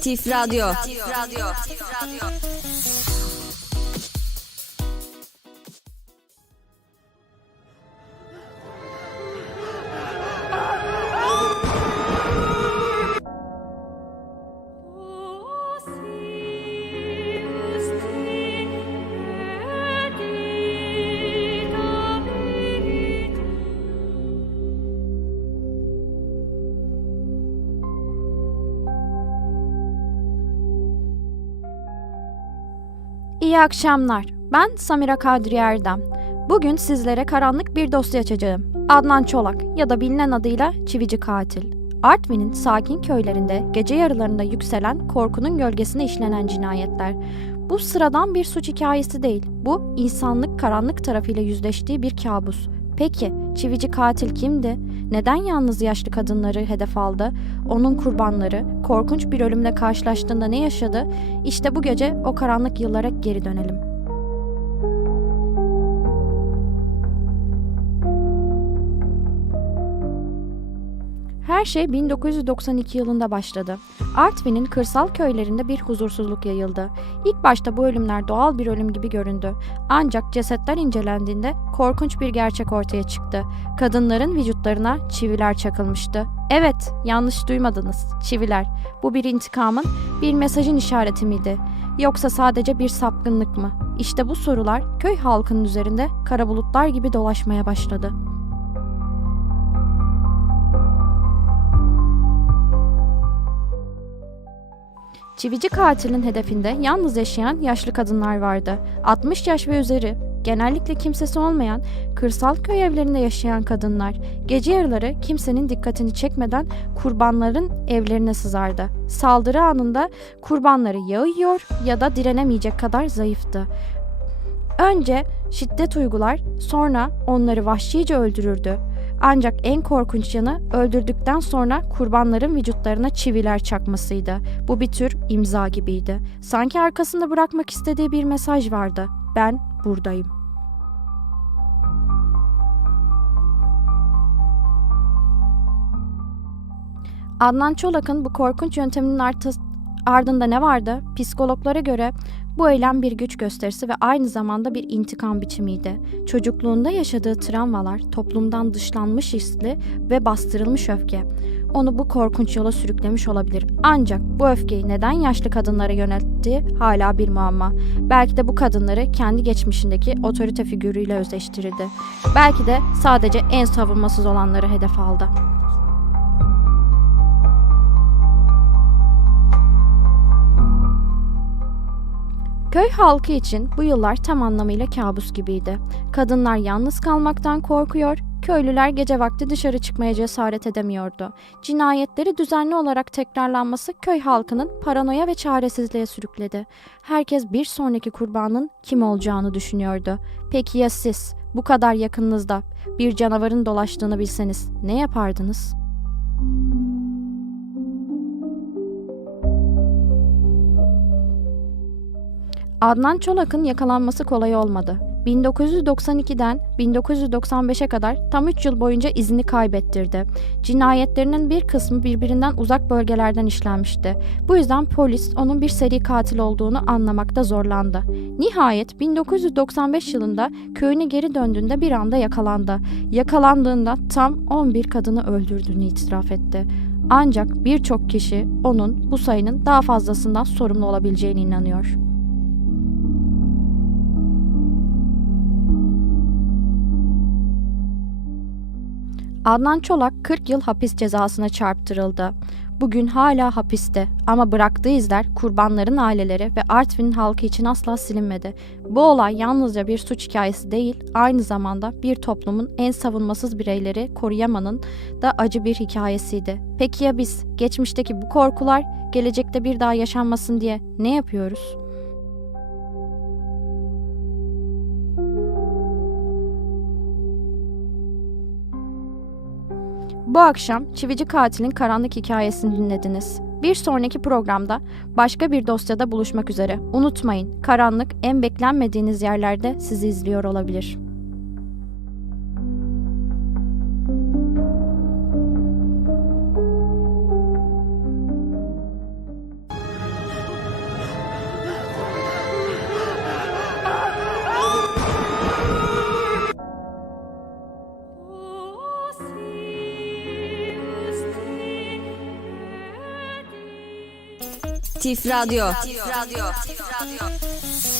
Tif Radyo. İyi akşamlar. Ben Samira Kadri Erdem. Bugün sizlere karanlık bir dosya açacağım. Adnan Çolak ya da bilinen adıyla Çivici Katil. Artvin'in sakin köylerinde gece yarılarında yükselen korkunun gölgesine işlenen cinayetler. Bu sıradan bir suç hikayesi değil. Bu insanlık karanlık tarafıyla yüzleştiği bir kabus. Peki çivici katil kimdi? Neden yalnız yaşlı kadınları hedef aldı? Onun kurbanları korkunç bir ölümle karşılaştığında ne yaşadı? İşte bu gece o karanlık yıllara geri dönelim. Her şey 1992 yılında başladı. Artvin'in kırsal köylerinde bir huzursuzluk yayıldı. İlk başta bu ölümler doğal bir ölüm gibi göründü. Ancak cesetler incelendiğinde korkunç bir gerçek ortaya çıktı. Kadınların vücutlarına çiviler çakılmıştı. Evet, yanlış duymadınız. Çiviler. Bu bir intikamın, bir mesajın işareti miydi? Yoksa sadece bir sapkınlık mı? İşte bu sorular köy halkının üzerinde kara bulutlar gibi dolaşmaya başladı. Çivici katilin hedefinde yalnız yaşayan yaşlı kadınlar vardı. 60 yaş ve üzeri, genellikle kimsesi olmayan, kırsal köy evlerinde yaşayan kadınlar, gece yarıları kimsenin dikkatini çekmeden kurbanların evlerine sızardı. Saldırı anında kurbanları ya yiyor ya da direnemeyecek kadar zayıftı. Önce şiddet uygular, sonra onları vahşice öldürürdü. Ancak en korkunç yanı öldürdükten sonra kurbanların vücutlarına çiviler çakmasıydı. Bu bir tür imza gibiydi. Sanki arkasında bırakmak istediği bir mesaj vardı. Ben buradayım. Adnan Çolak'ın bu korkunç yönteminin artı- ardında ne vardı? Psikologlara göre bu eylem bir güç gösterisi ve aynı zamanda bir intikam biçimiydi. Çocukluğunda yaşadığı travmalar, toplumdan dışlanmış hisli ve bastırılmış öfke onu bu korkunç yola sürüklemiş olabilir. Ancak bu öfkeyi neden yaşlı kadınlara yöneltti hala bir muamma. Belki de bu kadınları kendi geçmişindeki otorite figürüyle özleştirirdi. Belki de sadece en savunmasız olanları hedef aldı. Köy halkı için bu yıllar tam anlamıyla kabus gibiydi. Kadınlar yalnız kalmaktan korkuyor, köylüler gece vakti dışarı çıkmaya cesaret edemiyordu. Cinayetleri düzenli olarak tekrarlanması köy halkının paranoya ve çaresizliğe sürükledi. Herkes bir sonraki kurbanın kim olacağını düşünüyordu. Peki ya siz? Bu kadar yakınınızda bir canavarın dolaştığını bilseniz ne yapardınız? Adnan Çolak'ın yakalanması kolay olmadı. 1992'den 1995'e kadar tam 3 yıl boyunca izini kaybettirdi. Cinayetlerinin bir kısmı birbirinden uzak bölgelerden işlenmişti. Bu yüzden polis onun bir seri katil olduğunu anlamakta zorlandı. Nihayet 1995 yılında köyüne geri döndüğünde bir anda yakalandı. Yakalandığında tam 11 kadını öldürdüğünü itiraf etti. Ancak birçok kişi onun bu sayının daha fazlasından sorumlu olabileceğine inanıyor. Adnan Çolak 40 yıl hapis cezasına çarptırıldı. Bugün hala hapiste ama bıraktığı izler kurbanların aileleri ve Artvin halkı için asla silinmedi. Bu olay yalnızca bir suç hikayesi değil, aynı zamanda bir toplumun en savunmasız bireyleri koruyamanın da acı bir hikayesiydi. Peki ya biz geçmişteki bu korkular gelecekte bir daha yaşanmasın diye ne yapıyoruz? Bu akşam Çivici Katil'in karanlık hikayesini dinlediniz. Bir sonraki programda başka bir dosyada buluşmak üzere. Unutmayın, karanlık en beklenmediğiniz yerlerde sizi izliyor olabilir. Tif Radyo. Tif Radyo.